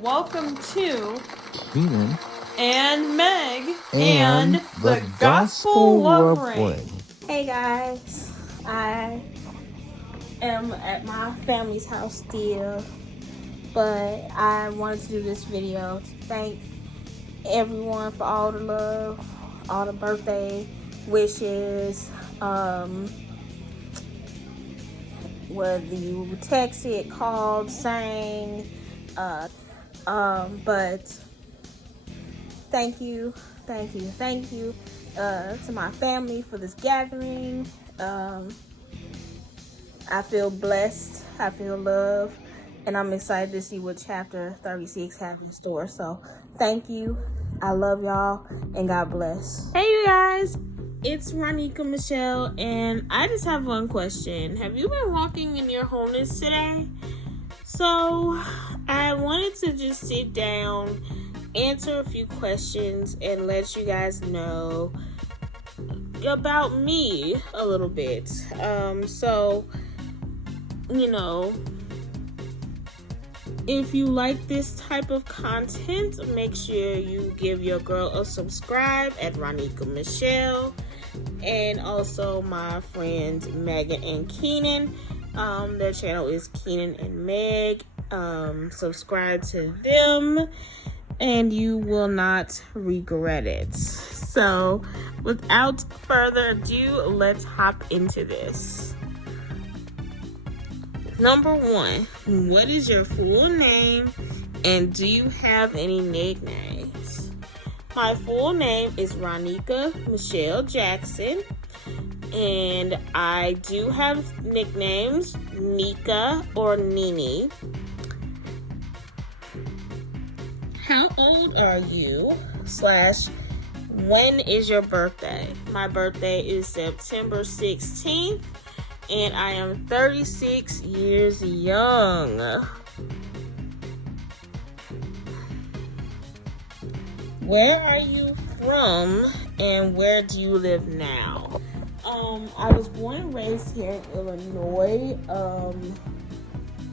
Welcome to Keenan and Meg and the Gospel Love Ring. Hey guys, I am at my family's house still, but I wanted to do this video to thank everyone for all the love, all the birthday wishes, whether you texted, called, sang, but thank you to my family for this gathering. I feel blessed, I feel love, and I'm excited to see what chapter 36 have in store. So thank you, I love y'all, and God bless. Hey you guys, it's Ronika Michelle, and I just have one question. Have you been walking in your wholeness today? So I wanted to just sit down, answer a few questions, and let you guys know about me a little bit. So, you know, if you like this type of content, make sure you give your girl a subscribe at Ronika Michelle, and also my friends Megan and Keenan. Their channel is Keenan and Meg. Subscribe to them and you will not regret it. So without further ado, let's hop into this. Number 1, what is your full name and do you have any nicknames? My full name is Ronika Michelle Jackson, and I do have nicknames, Nika or Nini. How old are you? / when is your birthday? My birthday is September 16th, and I am 36 years young. Where are you from, and where do you live now? I was born and raised here in Illinois,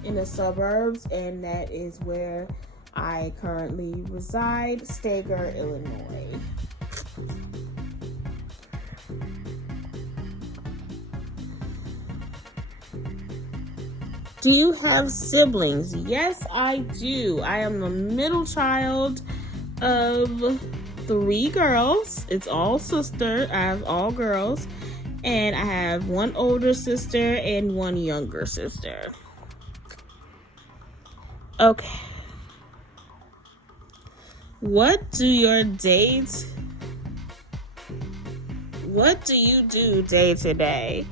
in the suburbs, and that is where I currently reside, Stager, Illinois. Do you have siblings? Yes, I do. I am the middle child of 3 girls. It's all sister. I have all girls. And I have 1 older sister and 1 younger sister. Okay. What do you do day to day?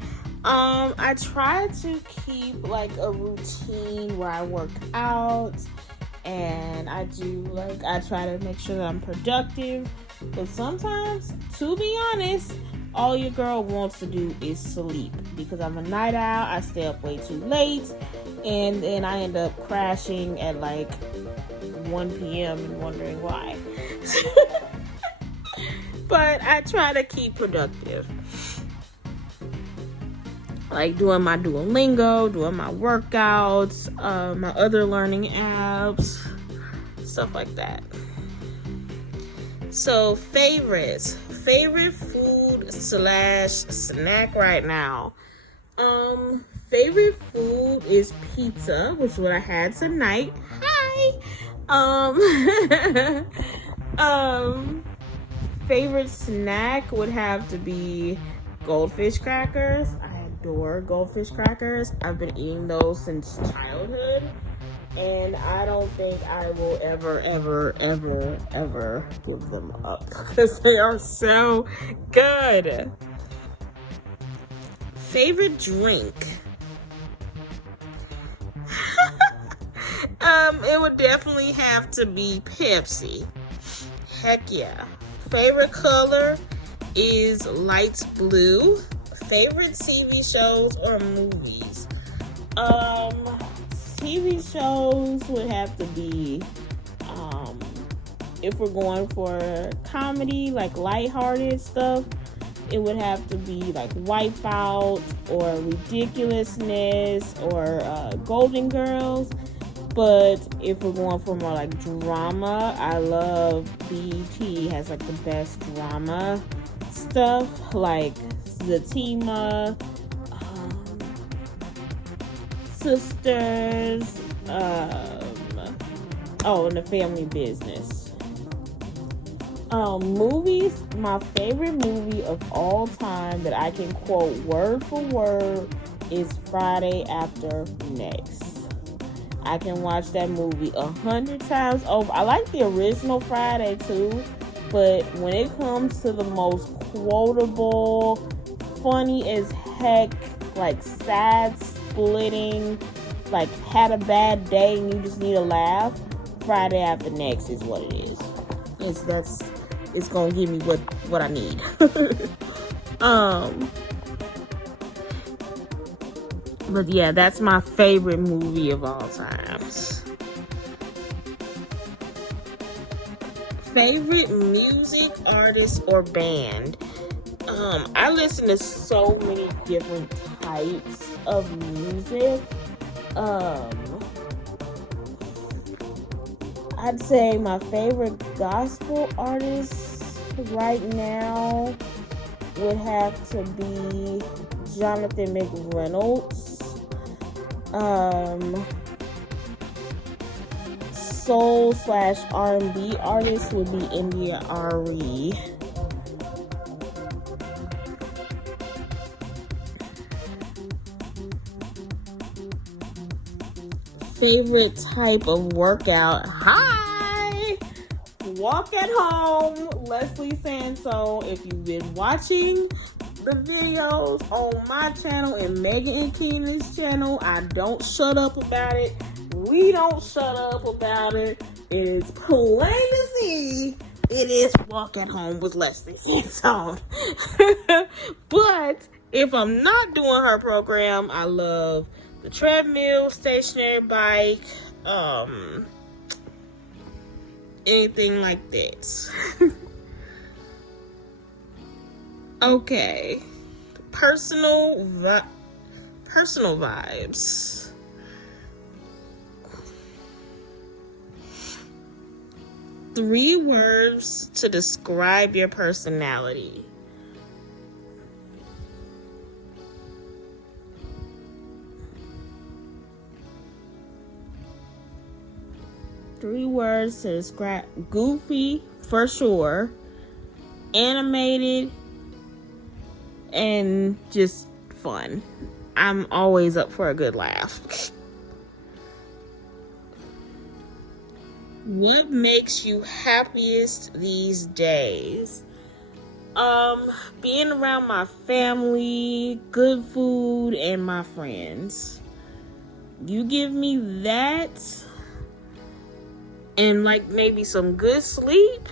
I try to keep like a routine where I work out, and I try to make sure that I'm productive. But sometimes, to be honest, all your girl wants to do is sleep, because I'm a night owl. I stay up way too late, and then I end up crashing at like 1 p.m. and wondering why. But I try to keep productive, like doing my Duolingo, doing my workouts, my other learning apps, stuff like that. So favorite food / snack right now. Favorite food is pizza, which is what I had tonight. Hi. Favorite snack would have to be goldfish crackers. I adore goldfish crackers. I've been eating those since childhood, and I don't think I will ever give them up, because they are so good. Favorite drink? It would definitely have to be Pepsi. Heck yeah. Favorite color is light blue. Favorite TV shows or movies? TV shows would have to be, if we're going for comedy, like lighthearted stuff, it would have to be like Wipeout or Ridiculousness or Golden Girls. But if we're going for more like drama, I love BET has like the best drama stuff, like Zatima, Sisters, and The Family Business. Movies, my favorite movie of all time that I can quote word for word is Friday After Next. I can watch that movie 100 times over. I like the original Friday too, but when it comes to the most quotable, funny as heck, like side-splitting, like had a bad day and you just need a laugh, Friday After Next is what it is. It's gonna give me what I need. But yeah, that's my favorite movie of all times. Favorite music, artist, or band? I listen to so many different types of music. I'd say my favorite gospel artist right now would have to be Jonathan McReynolds. Soul / R&B artist would be India Arie. Favorite type of workout? Hi! Walk at home. Leslie saying so. If you've been watching the videos on my channel and Megan and Keenan's channel, I don't shut up about it. We don't shut up about it. It is plain to see. It is walk at home with Leslie Sansone. But if I'm not doing her program, I love the treadmill, stationary bike, anything like this. Okay, personal vibes. Three words to describe your personality. Three words to describe: goofy for sure, animated, and just fun. I'm always up for a good laugh. What makes you happiest these days? Being around my family, good food, and my friends. You give me that and like maybe some good sleep,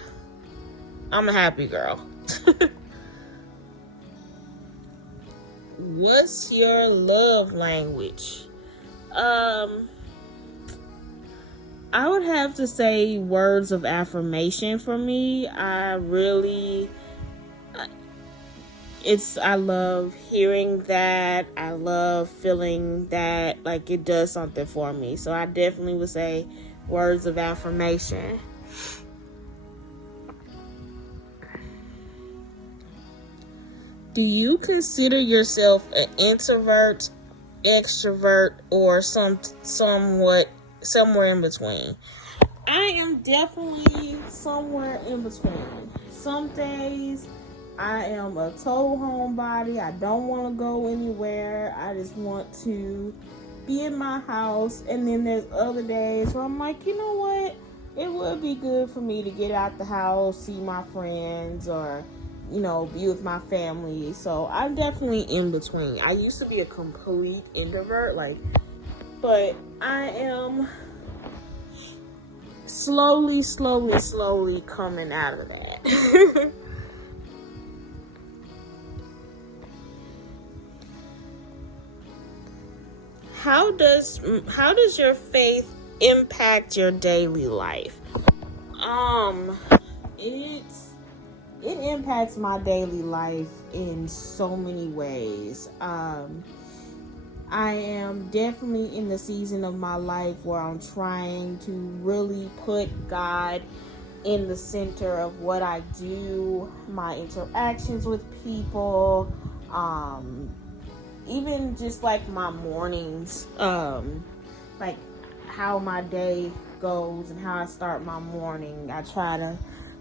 I'm a happy girl. What's your love language? I would have to say words of affirmation for me. I love hearing that. I love feeling that, like it does something for me. So I definitely would say words of affirmation. Do you consider yourself an introvert, extrovert, or somewhere in between? I am definitely somewhere in between. Some days I am a total homebody. I don't want to go anywhere. I just want to be in my house. And then there's other days where I'm like, you know what? It would be good for me to get out the house, see my friends, or be with my family. So I'm definitely in between. I used to be a complete introvert, but I am slowly coming out of that. How does your faith impact your daily life? It impacts my daily life in so many ways. I am definitely in the season of my life where I'm trying to really put God in the center of what I do, my interactions with people, even just like my mornings, like how my day goes and how I start my morning.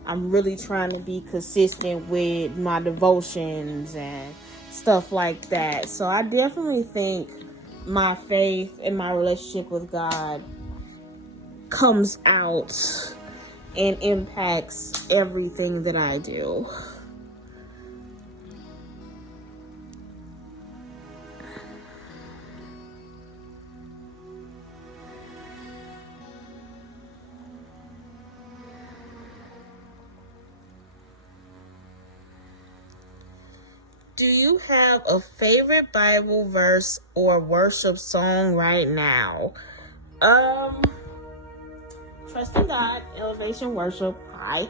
I'm really trying to be consistent with my devotions and stuff like that. So I definitely think my faith and my relationship with God comes out and impacts everything that I do. Do you have a favorite Bible verse or worship song right now? Trusting God, Elevation Worship, hi.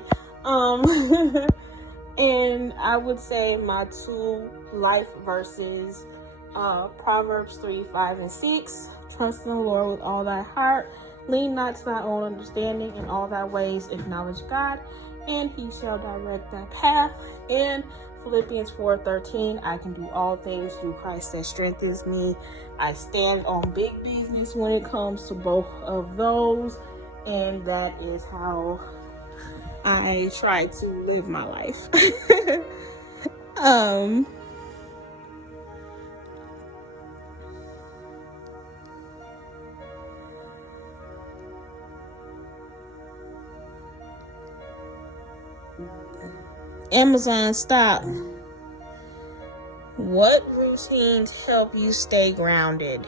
And I would say my 2 life verses, Proverbs 3, 5, and 6. Trust in the Lord with all thy heart. Lean not to thy own understanding. In all thy ways acknowledge God, and he shall direct thy path. And Philippians 4:13, I can do all things through Christ that strengthens me. I stand on big business when it comes to both of those, and that is how I try to live my life. Amazon, stop. What routines help you stay grounded?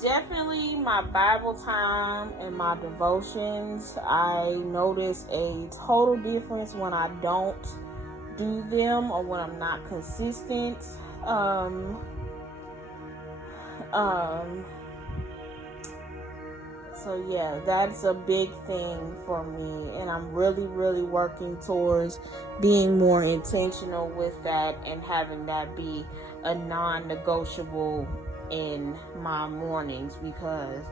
Definitely my Bible time and my devotions. I notice a total difference when I don't do them or when I'm not consistent. So yeah, that's a big thing for me, and I'm really, really working towards being more intentional with that and having that be a non-negotiable in my mornings, because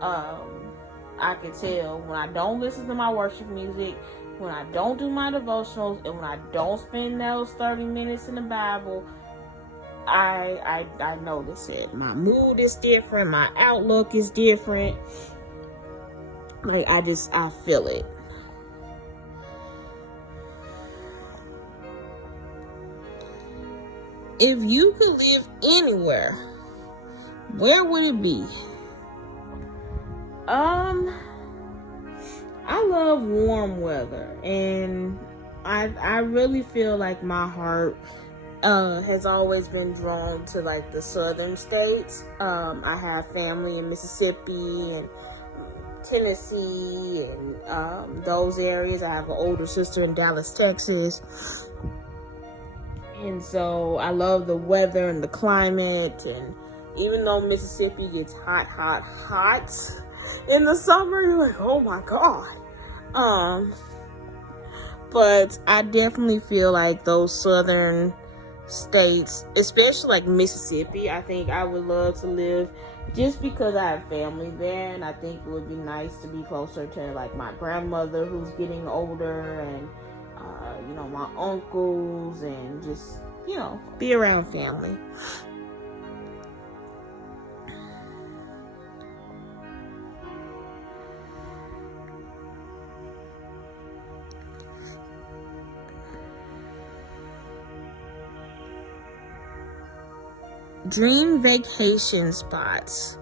I can tell when I don't listen to my worship music, when I don't do my devotionals, and when I don't spend those 30 minutes in the Bible, I notice it. My mood is different. My outlook is different. Like, I feel it. If you could live anywhere, where would it be? I love warm weather, and I really feel like my heart has always been drawn to like the southern states. I have family in Mississippi and Tennessee and those areas. I have an older sister in Dallas, Texas. And so I love the weather and the climate. And even though Mississippi gets hot in the summer, you're like, oh my God. But I definitely feel like those southern states, especially like Mississippi, I think I would love to live just because I have family there, and I think it would be nice to be closer to like my grandmother who's getting older, and my uncles, and just be around family. Dream vacation spots.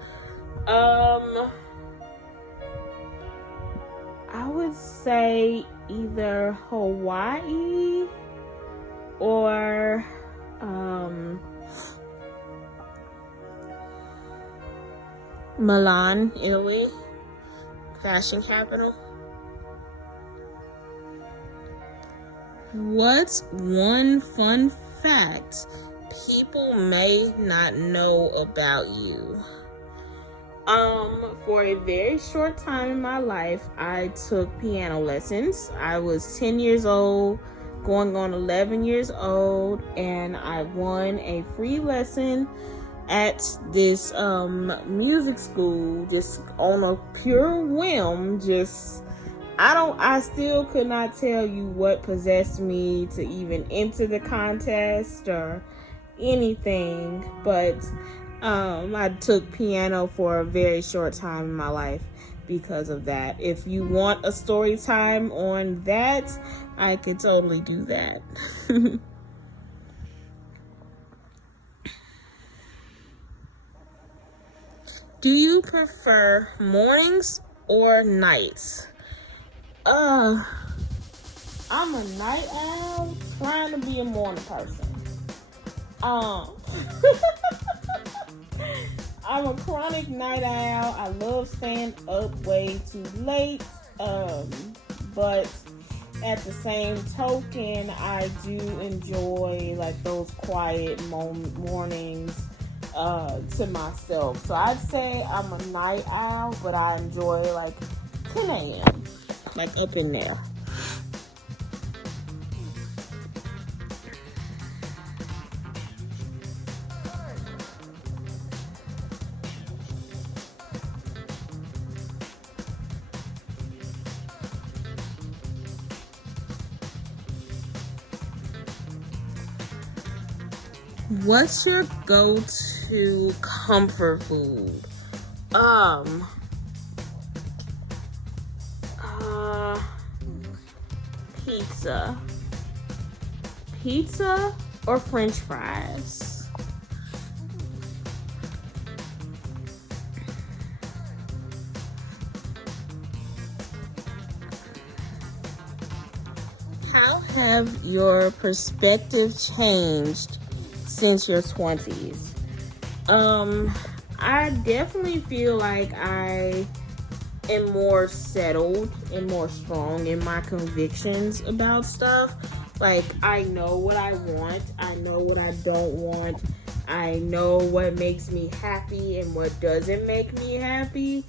I would say either Hawaii or Milan, Italy, fashion capital. What's one fun fact people may not know about you? For a very short time in my life, I took piano lessons. I was 10 years old going on 11 years old, and I won a free lesson at this music school just on a pure whim. I still could not tell you what possessed me to even enter the contest or anything, but I took piano for a very short time in my life because of that. If you want a story time on that, I could totally do that. Do you prefer mornings or nights? I'm a night owl trying to be a morning person. I'm a chronic night owl. I love staying up way too late. But at the same token, I do enjoy like those quiet mornings to myself. So I'd say I'm a night owl, but I enjoy like 10 a.m. like up in there. What's your go-to comfort food? Pizza. Pizza or French fries? How have your perspective changed since your 20s? I definitely feel like I am more settled and more strong in my convictions about stuff. Like, I know what I want, I know what I don't want, I know what makes me happy and what doesn't make me happy,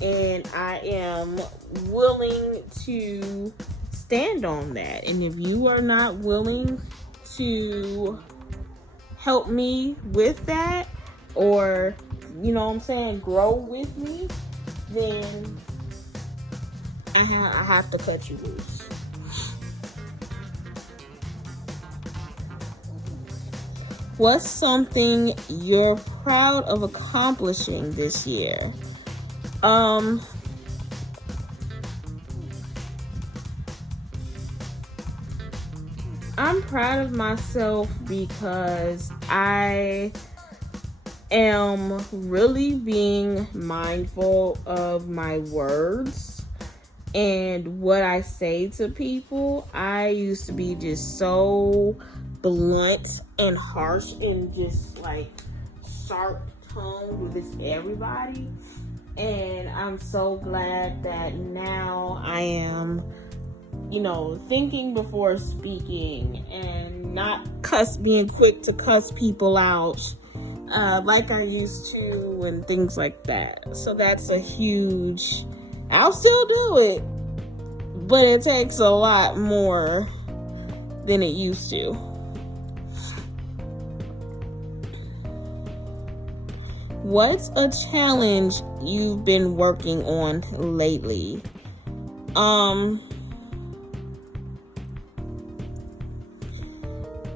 and I am willing to stand on that. And if you are not willing to help me with that, or, you know what I'm saying, grow with me, then I have to cut you loose. What's something you're proud of accomplishing this year? I'm proud of myself because I am really being mindful of my words and what I say to people. I used to be just so blunt and harsh and just like sharp tongue with just everybody. And I'm so glad that now I am, thinking before speaking and not being quick to cuss people out like I used to and things like that. So that's a huge, I'll still do it, but it takes a lot more than it used to. What's a challenge you've been working on lately?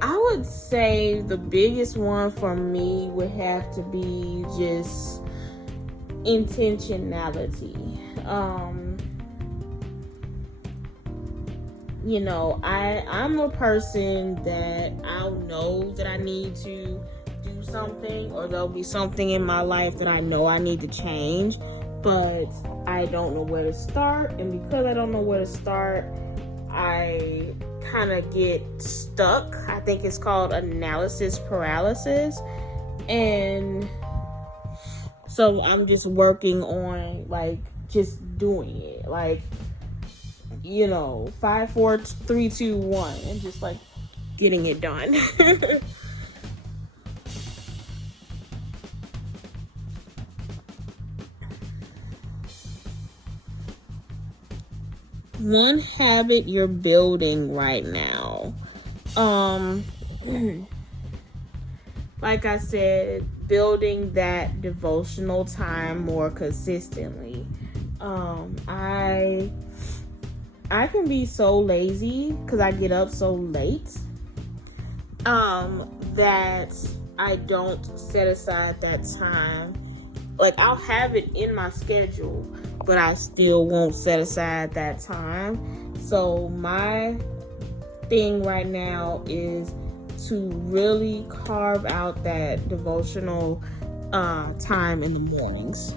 I would say the biggest one for me would have to be just intentionality. I'm a person that I'll know that I need to do something, or there'll be something in my life that I know I need to change, but I don't know where to start. And because I don't know where to start, I kind of get stuck. I think it's called analysis paralysis. And so I'm just working on just doing it. 5, 4, 3, 2, 1, and just getting it done. One habit you're building right now. Like I said, building that devotional time more consistently. I can be so lazy because I get up so late that I don't set aside that time. Like, I'll have it in my schedule, but I still won't set aside that time. So my thing right now is to really carve out that devotional time in the mornings.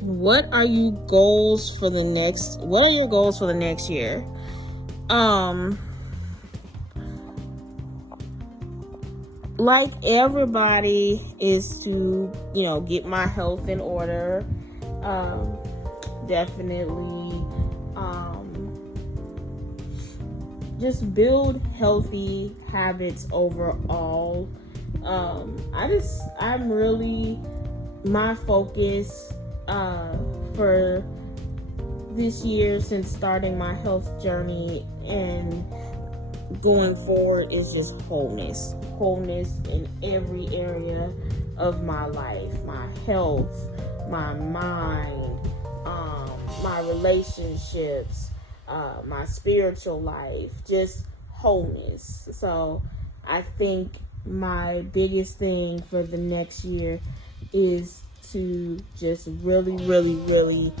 What are your goals for the next year? Like everybody is to, get my health in order. Definitely just build healthy habits overall. I'm really, my focus for this year since starting my health journey and going forward is just wholeness in every area of my life, my health, my mind, my relationships, my spiritual life, just wholeness. So I think my biggest thing for the next year is to just really, really, really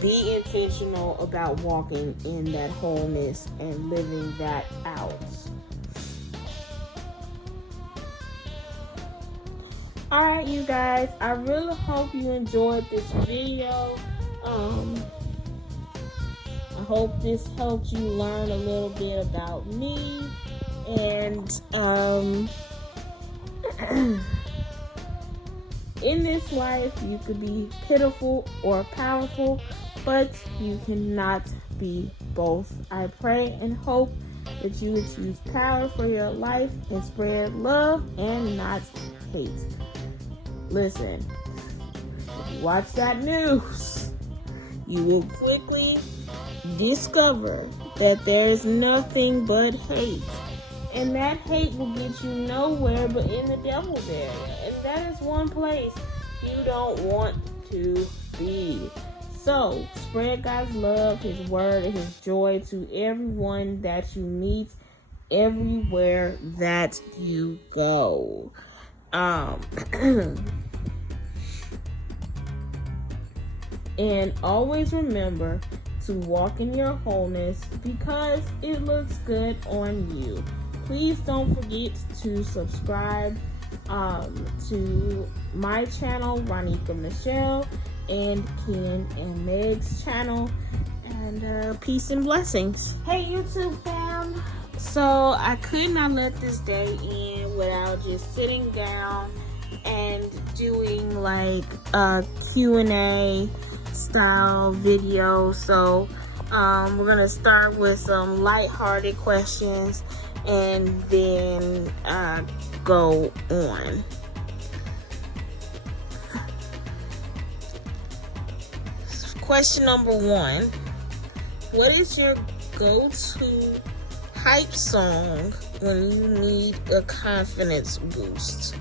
be intentional about walking in that wholeness and living that out. Alright, you guys, I really hope you enjoyed this video. I hope this helped you learn a little bit about me. And in this life, you could be pitiful or powerful, but you cannot be both. I pray and hope that you would choose power for your life and spread love and not hate. Listen, if you watch that news, you will quickly discover that there is nothing but hate. And that hate will get you nowhere but in the devil's area. And that is one place you don't want to be. So, spread God's love, His word, and His joy to everyone that you meet everywhere that you go. And always remember to walk in your wholeness because it looks good on you. Please don't forget to subscribe to my channel, Ronika Michelle, and Ken and Meg's channel. And peace and blessings. Hey YouTube fam. So I could not let this day end without just sitting down and doing like a Q&A style video. So we're gonna start with some lighthearted questions and then go on. Question number 1. What is your go-to hype song when you need a confidence boost?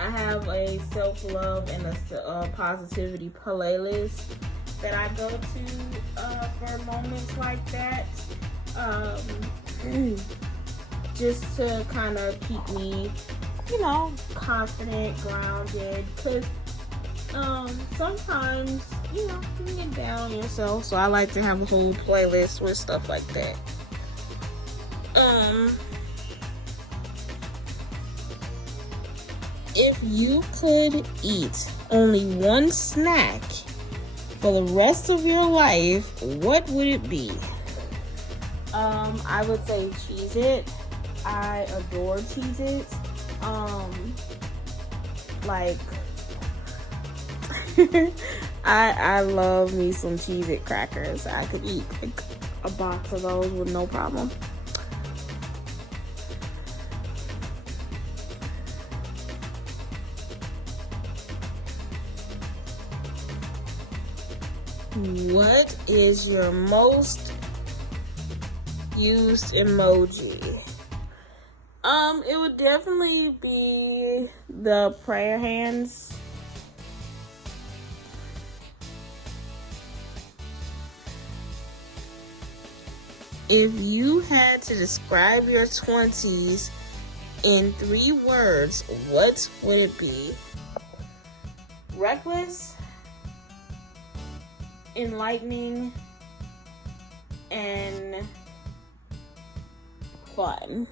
I have a self-love and a positivity playlist that I go to for moments like that. Just to kind of keep me, confident, grounded. Because sometimes, you get down on yourself. So I like to have a whole playlist with stuff like that. If you could eat only one snack for the rest of your life, what would it be? I would say Cheez-It. I adore Cheez-It. I love me some Cheez-It crackers. I could eat like a box of those with no problem. What is your most used emoji? It would definitely be the prayer hands. If you had to describe your 20s in 3 words, what would it be? Reckless, enlightening, and fun.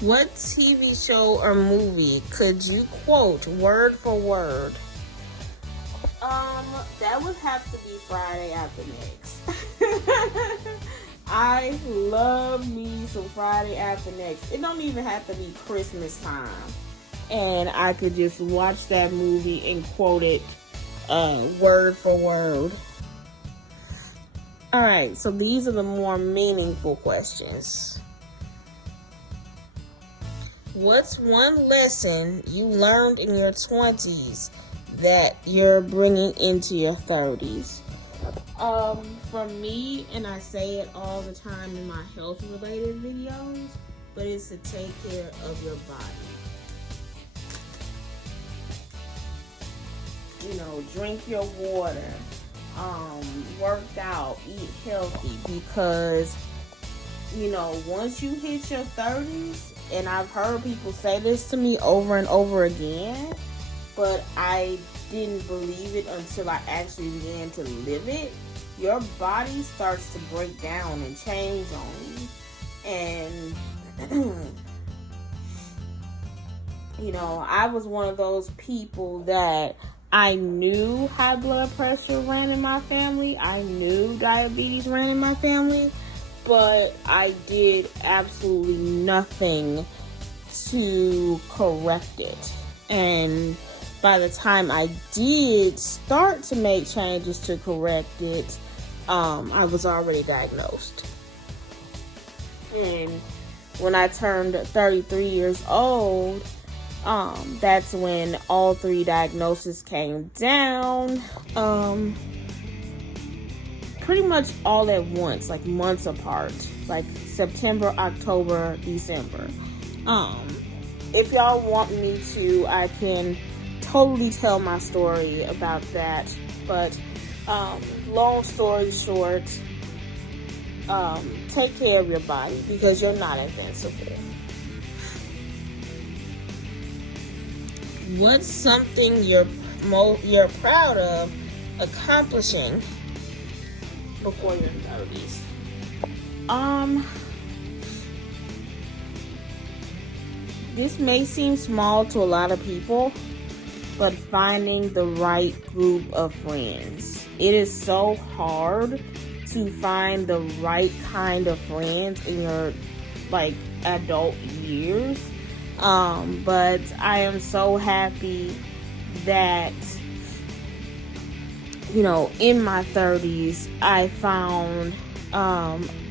What TV show or movie could you quote word for word? That would have to be Friday After Next. I love me some Friday After Next. It don't even have to be Christmas time. And I could just watch that movie and quote it word for word. Alright, so these are the more meaningful questions. What's one lesson you learned in your 20s that you're bringing into your 30s? For me, and I say it all the time in my health related videos, but it's to take care of your body. You know, drink your water, work out, eat healthy, because, you know, once you hit your 30s, and I've heard people say this to me over and over again, but I didn't believe it until I actually began to live it. Your body starts to break down and change on you. And, you know, I was one of those people that I knew high blood pressure ran in my family. I knew diabetes ran in my family. But I did absolutely nothing to correct it. And by the time I did start to make changes to correct it, I was already diagnosed. And when I turned 33 years old, that's when all 3 diagnoses came down. Pretty much all at once, like months apart, like September, October, December. If y'all want me to, I can totally tell my story about that, but long story short, take care of your body, because you're not invincible. What's something you're proud of accomplishing before your 30s? This may seem small to a lot of people, but finding the right group of friends. It is so hard to find the right kind of friends in your adult years. But I am so happy that, you know, in my 30s, I found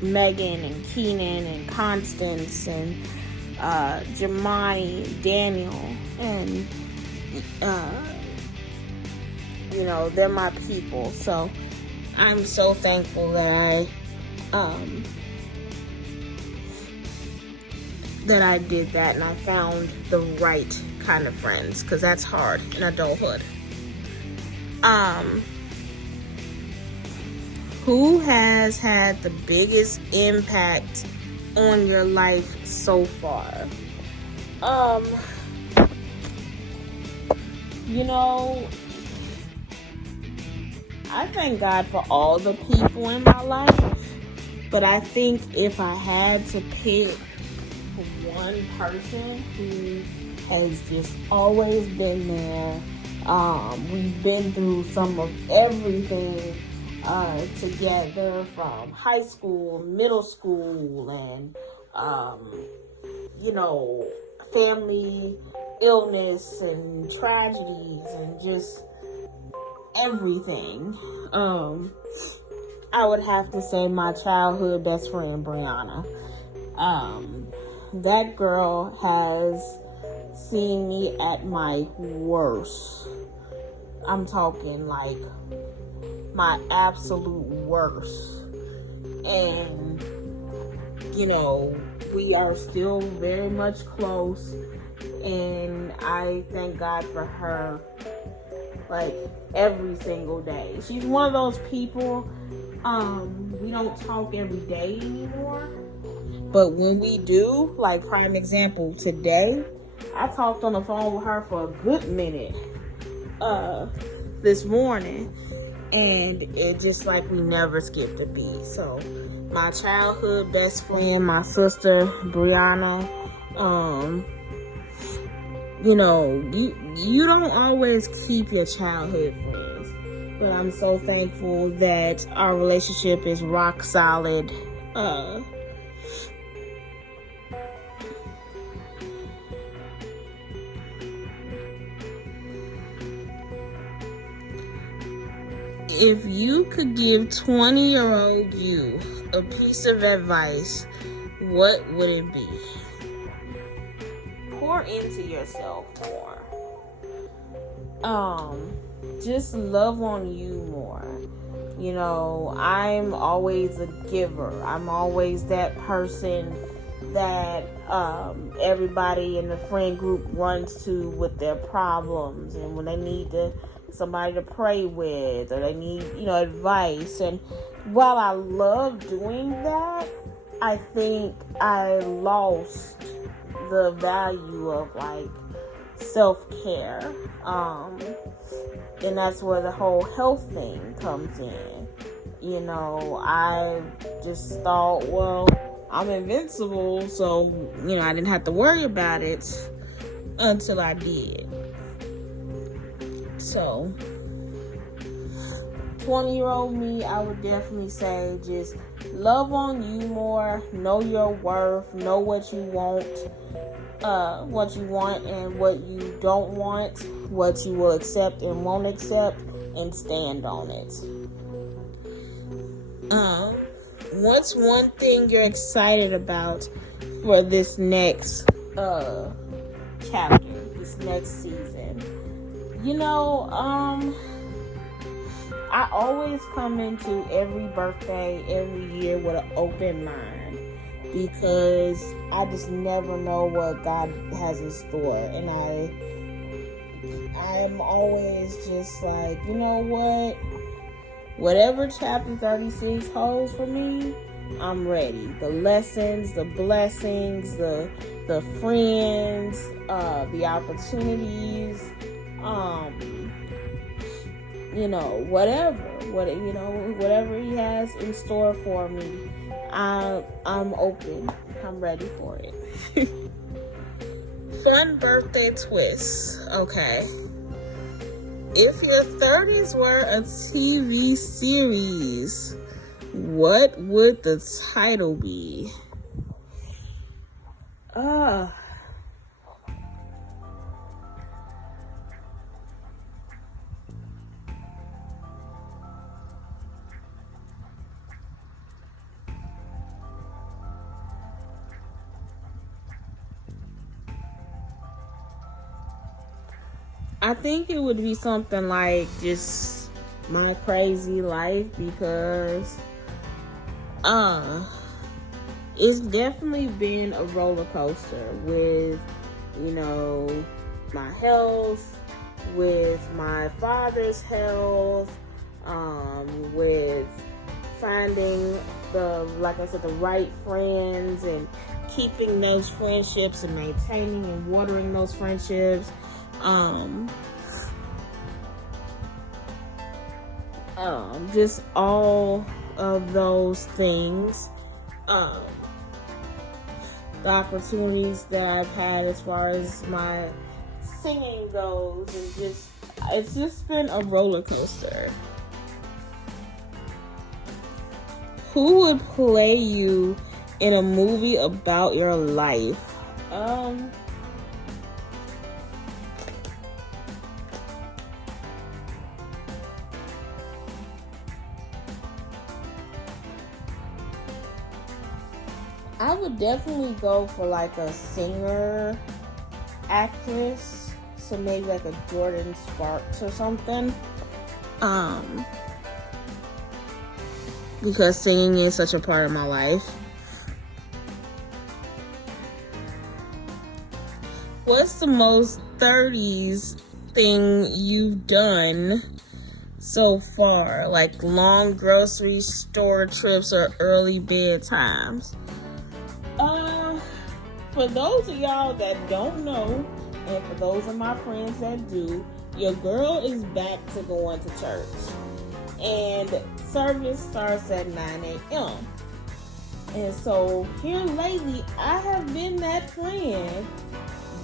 Megan and Keenan and Constance and Jamani, Daniel, and you know, they're my people. So I'm so thankful that I did that, and I found the right kind of friends, because that's hard in adulthood. Who has had the biggest impact on your life so far? You know, I thank God for all the people in my life, but I think if I had to pick one person who has just always been there, we've been through some of everything together, from high school, middle school, and you know, family illness and tragedies and just everything. I would have to say my childhood best friend, Brianna. That girl has seen me at my worst. I'm talking like my absolute worst. And, you know, we are still very much close. And I thank God for her, like, every single day. She's one of those people, we don't talk every day anymore. But when we do, like, prime example, today, I talked on the phone with her for a good minute, this morning. And it just like we never skipped a beat. So, my childhood best friend, my sister, Brianna, you know, you don't always keep your childhood friends, but I'm so thankful that our relationship is rock solid. If you could give 20-year-old you a piece of advice, what would it be? Pour into yourself more. Just love on you more. You know, I'm always a giver. I'm always that person that everybody in the friend group runs to with their problems, and when they need somebody to pray with, or they need, you know, advice. And while I love doing that, I think I lost the value of like self-care. And that's where the whole health thing comes in. You know, I just thought, well, I'm invincible, so, you know, I didn't have to worry about it until I did. So, 20-year-old me, I would definitely say just love on you more, know your worth, know what you want and what you don't want, what you will accept and won't accept, and stand on it. What's one thing you're excited about for this next chapter, this next season? You know, I always come into every birthday, every year with an open mind, because I just never know what God has in store. And I'm always just like, you know what? Whatever chapter 36 holds for me, I'm ready. The lessons, the blessings, the friends, the opportunities, you know, whatever he has in store for me, I'm open. I'm ready for it. Fun birthday twist. Okay. If your 30s were a TV series, what would the title be? I think it would be something like just My Crazy Life, because it's definitely been a roller coaster with, you know, my health, with my father's health, with finding like I said, the right friends and keeping those friendships and maintaining and watering those friendships. Just all of those things. The opportunities that I've had as far as my singing goes, and it's just been a roller coaster. Who would play you in a movie about your life? I would definitely go for like a singer, actress, so maybe like a Jordan Sparks or something. Because singing is such a part of my life. What's the most 30s thing you've done so far? Like long grocery store trips or early bedtimes? For those of y'all that don't know, and for those of my friends that do, your girl is back to going to church. And service starts at 9 a.m. And so here lately, I have been that friend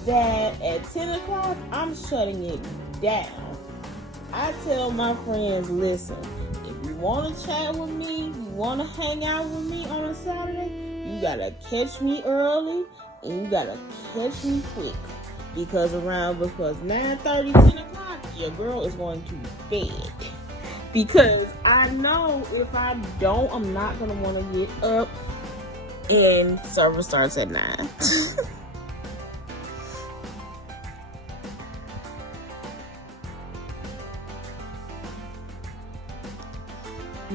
that at 10 o'clock, I'm shutting it down. I tell my friends, listen, if you want to chat with me, you want to hang out with me on a Saturday, you got to catch me early and you got to catch me quick. Because 9:30, 10 o'clock, your girl is going to bed. Because I know if I don't, I'm not going to want to get up and service starts at 9.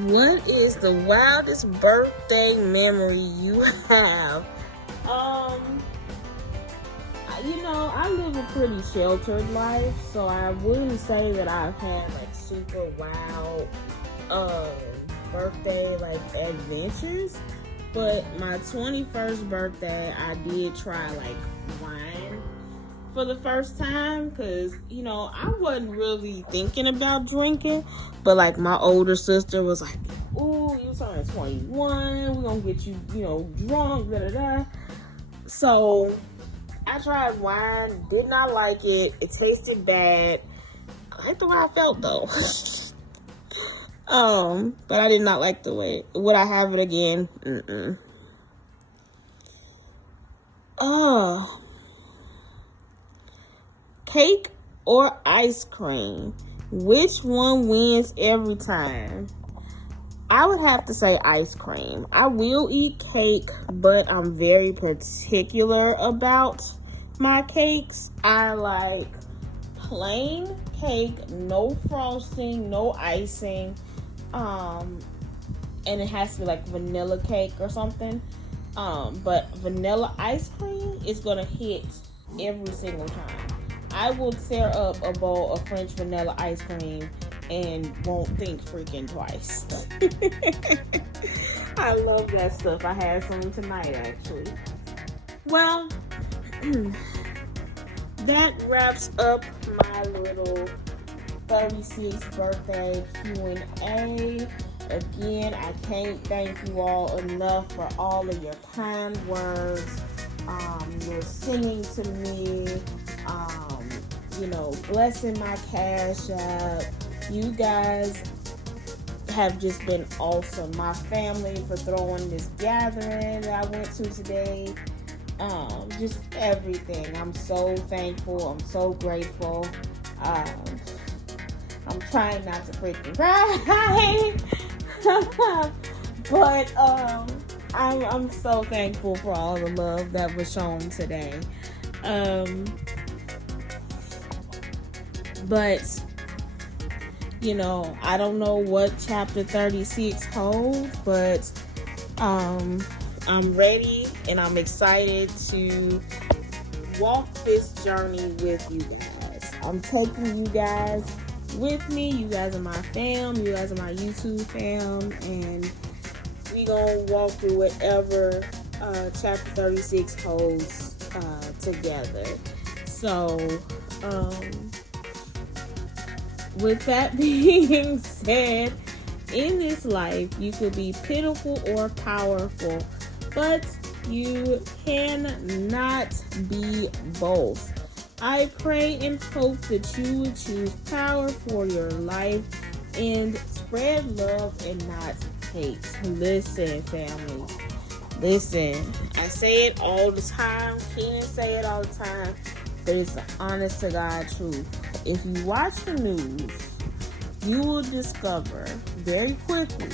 What is the wildest birthday memory you have? I live a pretty sheltered life, so I wouldn't say that I've had like super wild birthday like adventures. But my 21st birthday, I did try like wine for the first time because, I wasn't really thinking about drinking. But like my older sister was like, ooh, you turning 21, we're going to get you, drunk, da-da-da. So I tried wine, did not like it. It tasted bad. I liked the way I felt though. But I did not like the way. Would I have it again? Cake or ice cream? Which one wins every time? I would have to say ice cream. I will eat cake, but I'm very particular about my cakes. I like plain cake, no frosting, no icing. And it has to be like vanilla cake or something. But vanilla ice cream is gonna hit every single time. I will tear up a bowl of French vanilla ice cream and won't think freaking twice. I love that stuff. I had some tonight actually. Well, that wraps up my little 36th birthday Q&A. Again, I can't thank you all enough for all of your kind words, your singing to me, blessing my cash app. You guys have just been awesome. My family for throwing this gathering that I went to today. Just everything. I'm so thankful. I'm so grateful. I'm trying not to freaking cry. But I'm so thankful for all the love that was shown today. But I don't know what chapter 36 holds, but I'm ready and I'm excited to walk this journey with you guys. I'm taking you guys with me. You guys are my fam. You guys are my YouTube fam. And we gonna walk through whatever chapter 36 holds together. So, with that being said, in this life, you could be pitiful or powerful, but you cannot be both. I pray and hope that you would choose power for your life and spread love and not hate. Listen, family. Listen. I say it all the time. Can't say it all the time. But it's the honest to God truth. If you watch the news, you will discover very quickly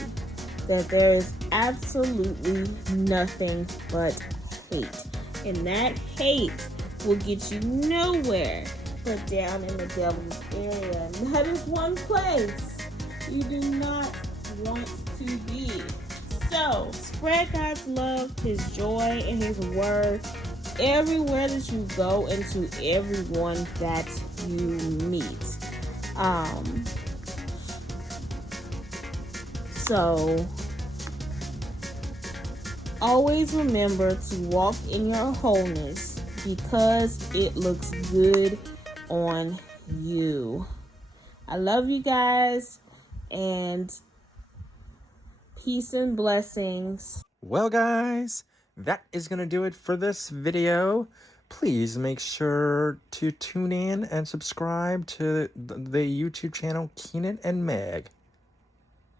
that there is absolutely nothing but hate. And that hate will get you nowhere but down in the devil's area. And that is one place you do not want to be. So, spread God's love, His joy, and His word everywhere that you go and to everyone that you meet. So, always remember to walk in your wholeness because it looks good on you. I love you guys, and peace and blessings. Well, guys, that is going to do it for this video. Please make sure to tune in and subscribe to the YouTube channel Keenan and Meg.